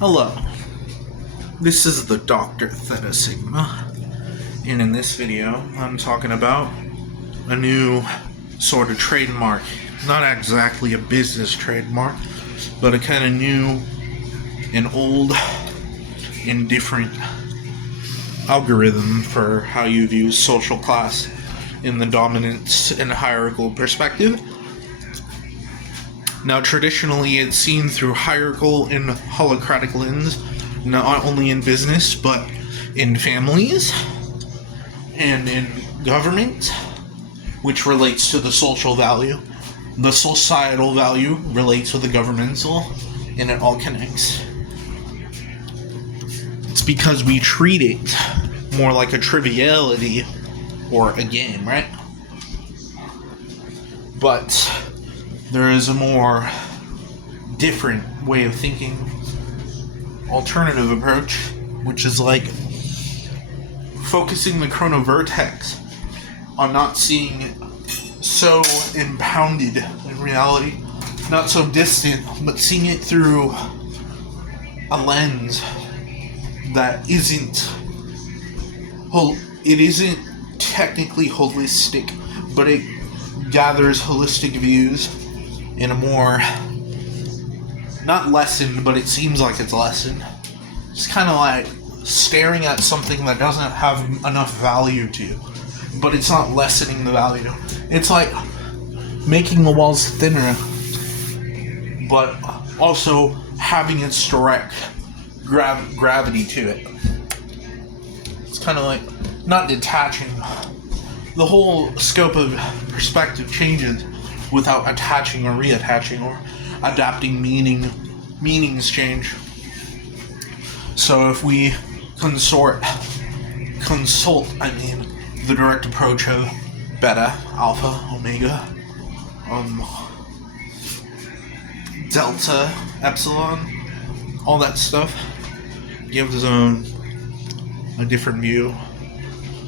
Hello, this is the Dr. Theta Sigma, and in this video I'm talking about a new sort of trademark. Not exactly a business trademark, but a kind of new and old and different algorithm for how you view social class in the dominance and hierarchical perspective. Now, traditionally, it's seen through hierarchical and holocratic lens, not only in business, but in families and in government, which relates to the social value. The societal value relates to the governmental, and it all connects. It's because we treat it more like a triviality or a game, right? But there is a more different way of thinking, alternative approach, which is like focusing the chronovertex on not seeing it so impounded in reality, not so distant, but seeing it through a lens that isn't technically holistic, but it gathers holistic views in a more, not lessened, but it seems like it's lessened. It's kind of like staring at something that doesn't have enough value to you, but it's not lessening the value. It's like making the walls thinner, but also having its direct gravity to it. It's kind of like not detaching. The whole scope of perspective changes without attaching or reattaching or adapting meanings change. So if we consult the direct approach of beta, alpha, omega, delta, epsilon, all that stuff gives a different view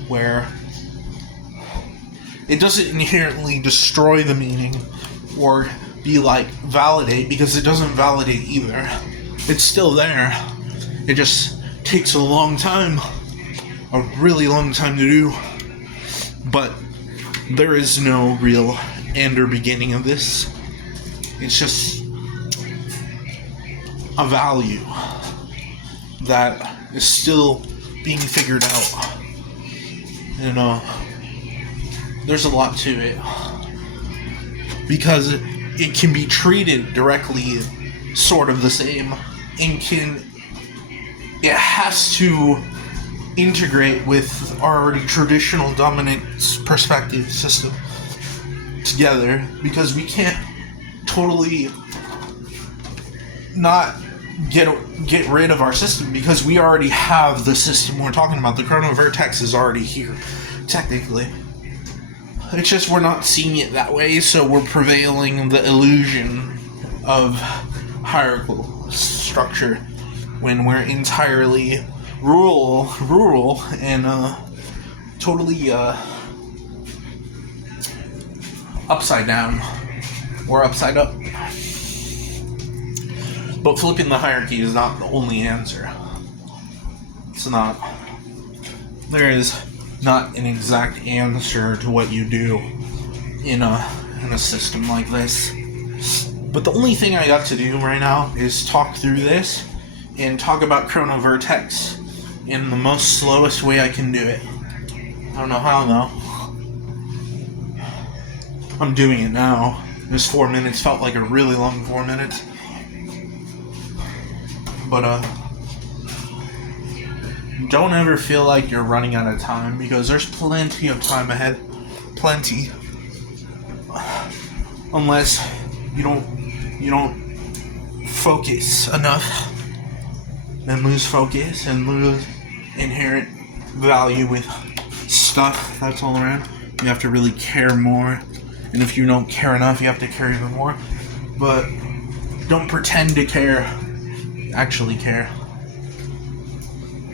where it doesn't inherently destroy the meaning or be like validate, because it doesn't validate either. It's still there. It just takes a long time, a really long time to do. But there is no real end or beginning of this. It's just a value that is still being figured out. And there's a lot to it, because it can be treated directly sort of the same, and it has to integrate with our already traditional dominance perspective system together, because we can't totally not get rid of our system, because we already have the system we're talking about. The chronovertex is already here, technically. It's just we're not seeing it that way, so we're prevailing the illusion of hierarchical structure when we're entirely rural and totally upside down or upside up. But flipping the hierarchy is not the only answer. It's not. There is not an exact answer to what you do in a system like this. But the only thing I got to do right now is talk through this and talk about chronovertex in the most slowest way I can do it. I don't know how though. I'm doing it now. This 4 minutes felt like a really long 4 minutes. But don't ever feel like you're running out of time, because there's plenty of time ahead. Plenty. Unless you don't focus enough, then lose focus and lose inherent value with stuff that's all around. You have to really care more, and if you don't care enough, you have to care even more. But don't pretend to care. Actually care.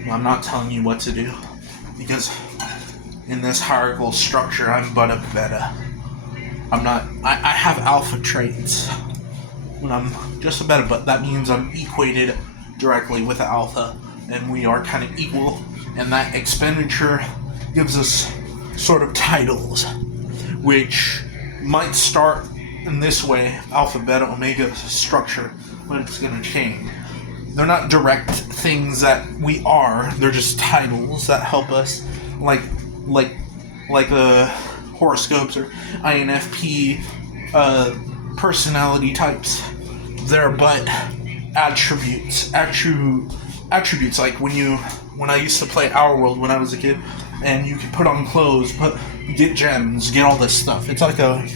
I'm not telling you what to do, because in this hierarchical structure, I'm but a beta. I have alpha traits when I'm just a beta, but that means I'm equated directly with alpha, and we are kind of equal, and that expenditure gives us sort of titles, which might start in this way, alpha, beta, omega structure, but it's going to change. They're not direct things that we are, they're just titles that help us, like horoscopes or INFP, personality types. They're but attributes. Attributes, like when I used to play Our World when I was a kid, and you could put on clothes, get gems, get all this stuff. It's like a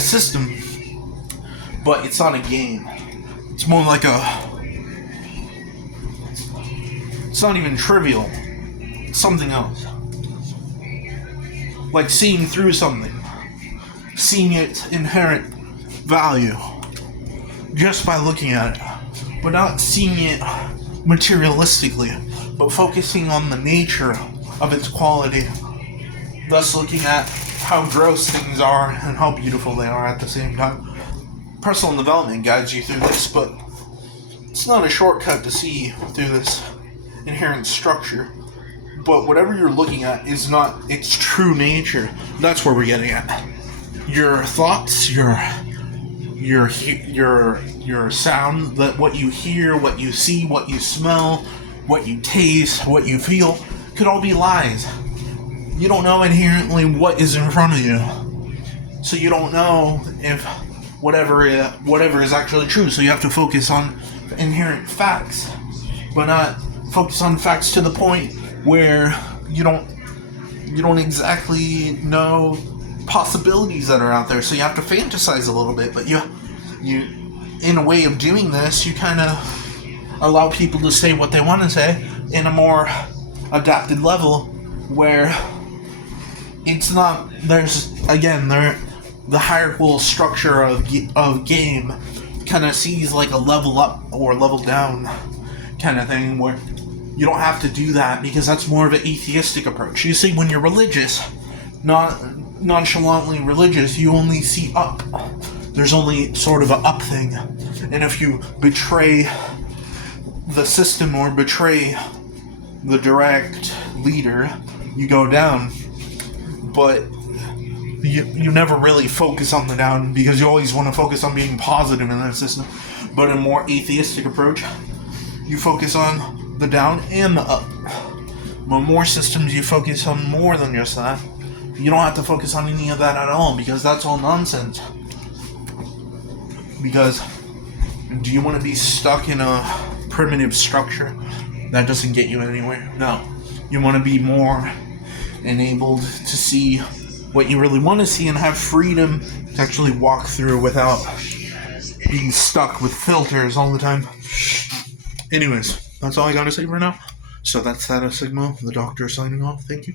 system, but it's not a game. It's more like it's not even trivial. It's something else. Like seeing through something. Seeing its inherent value. Just by looking at it. But not seeing it materialistically. But focusing on the nature of its quality. Thus looking at how gross things are and how beautiful they are at the same time. Personal development guides you through this, but it's not a shortcut to see through this inherent structure. But whatever you're looking at is not its true nature. That's where we're getting at. Your thoughts, your sound, that what you hear, what you see, what you smell, what you taste, what you feel, could all be lies. You don't know inherently what is in front of you, so you don't know if whatever is actually true. So you have to focus on inherent facts, but not focus on facts to the point where you don't exactly know possibilities that are out there. So you have to fantasize a little bit, but you in a way of doing this, you kind of allow people to say what they want to say in a more adapted level, where it's not, the hierarchical structure of game kind of sees like a level up or level down kind of thing, where you don't have to do that because that's more of an atheistic approach. You see, when you're religious, not nonchalantly religious, you only see up. There's only sort of an up thing. And if you betray the system or betray the direct leader, you go down. But you never really focus on the down because you always want to focus on being positive in that system. But a more atheistic approach, you focus on the down and the up. But more systems, you focus on more than just that. You don't have to focus on any of that at all because that's all nonsense. Because do you want to be stuck in a primitive structure that doesn't get you anywhere? No. You want to be more enabled to see what you really want to see and have freedom to actually walk through without being stuck with filters all the time. Anyways, that's all I gotta say for now. So that's Theta Sigma, the Doctor, signing off. Thank you.